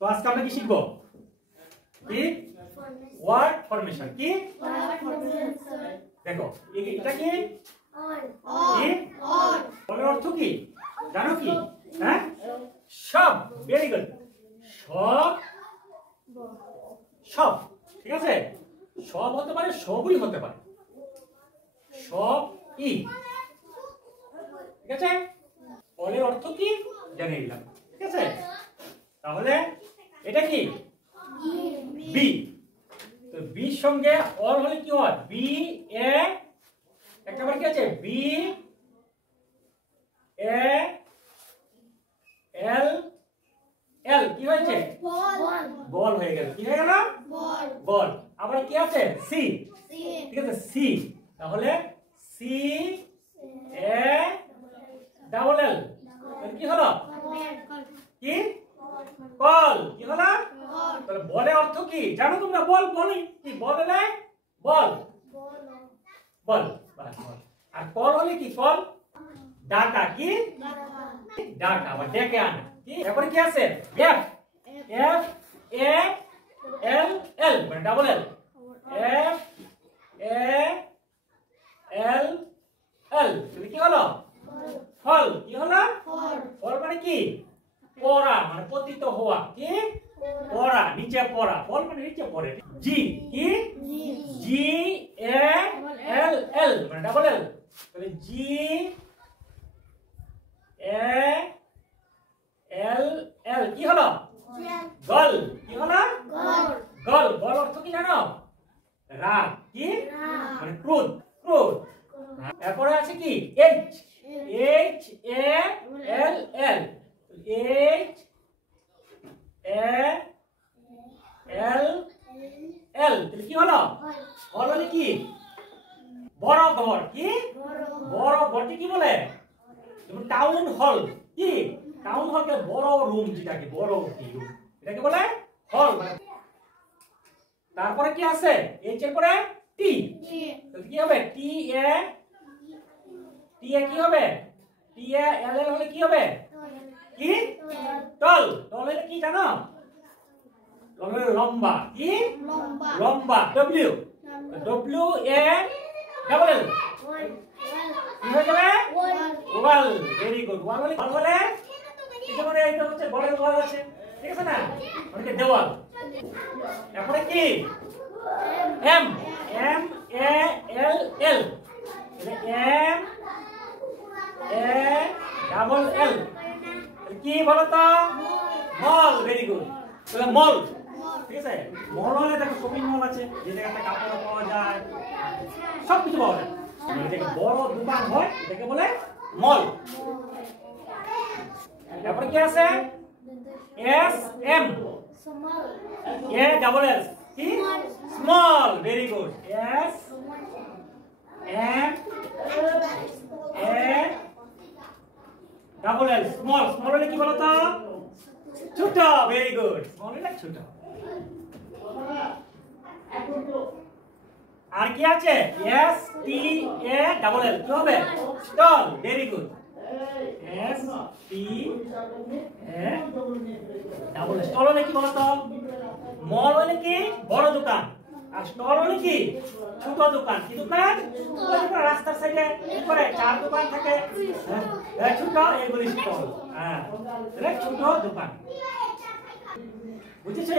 তো আজকে আমরা কি শিখবো? কি ওয়ার্ড ফরমেশন। কি দেখো এটা কি বলের অর্থ কি জানো কি? হ্যাঁ, সব। Very good. সব, সব ঠিক আছে। সব হতে পারে, সবই হতে পারে। সব ই ঠিক আছে। বলের অর্থ কি জেনে নিলাম, ঠিক আছে। তাহলে এটা কি বি। তো বির সঙ্গে অল হলে কি হয়? বি এ একবার কি আছে? বি এ এল এল কি হয়েছে? বল হয়ে গেল। কি হয়ে গেল? বল। আবার কি আছে? সি। ঠিক আছে, সি। তাহলে সি এ ডাবল এল কি হলো? কি কল। কি হলো? তাহলে বলের অর্থ কি জানো তোমরা? বল বলি কি? বল হলে বল, বল। আর কল হলে কি? কল ডাকা। কি ডাকা বা ডেকে আনা। কি এরপরে কি আছে? এফ এফ এ এল এল মানে ডাবল এল। এফ এ এল এল কি হলো? ফল। কি হলো? ফল মানে কি? পড়া মানে পতিত হওয়া। কি পড়া, নিচে পড়া। ফল মানে নিচে পড়ে। জি কি জি এ এল এল মানে ডাবল এল। তাহলে জি এ এল এল কি হলো? গল। কি হলো? গল। গল অর্থ কি জানো? রাগ। কি মানে ক্রোধ, ক্রোধ। এরপরে আছে কি? H H A L L. H A L L কি হলো? হল মানে কি? বড় ঘর। কি বড় ঘরটি কি বলে? Town hall. কি টাউন হলকে বড় রুম, যেটাকে বড় রুম এটাকে বলে হল। তারপরে কি আছে? এইচ এর পরে টি। কি হবে? টি এ কি হবে? টি এ এল এল হলে কি হবে? কি টল। টল হলে কি জানো? লম্বা। কি লম্বা। W W A double L কি হয়ে যাবে? ওয়াল। Very good. ওয়াল হলে ওয়াল হলে এটা মানে এটা হচ্ছে বড়ের ওয়াল আছে, ঠিক আছে না? মানে দেওয়াল। তারপরে কি? M M A L L M A double L কি বলো তো? মল। Very good. তাহলে মল, ঠিক আছে। মল হলে দেখো শপিং মল আছে, যে জায়গাতে কাপড় পাওয়া যায়, সবকিছু পাওয়া যায়। যেটাকে বড় দোকান হয় এটাকে বলে মল। তারপরে কি আছে? S M A double S কি small. Very good. S M A double L small. Small হলে কি বলো তো? ছোট। Very good. স্মল হলে ছোট। আর কি আছে? S T A double L কি হবে? Stall. Very good. S T A double L stall হলে কি বলো তো? মল হলে কি? বড় দোকান। আর স্টল হলে কি? ছোট দোকান। কি দোকান? রাস্তার সাইডে করে চার দোকান থাকে, ছোট, এগুলি স্টল। হ্যাঁ, ছোট দোকান। বুঝেছো?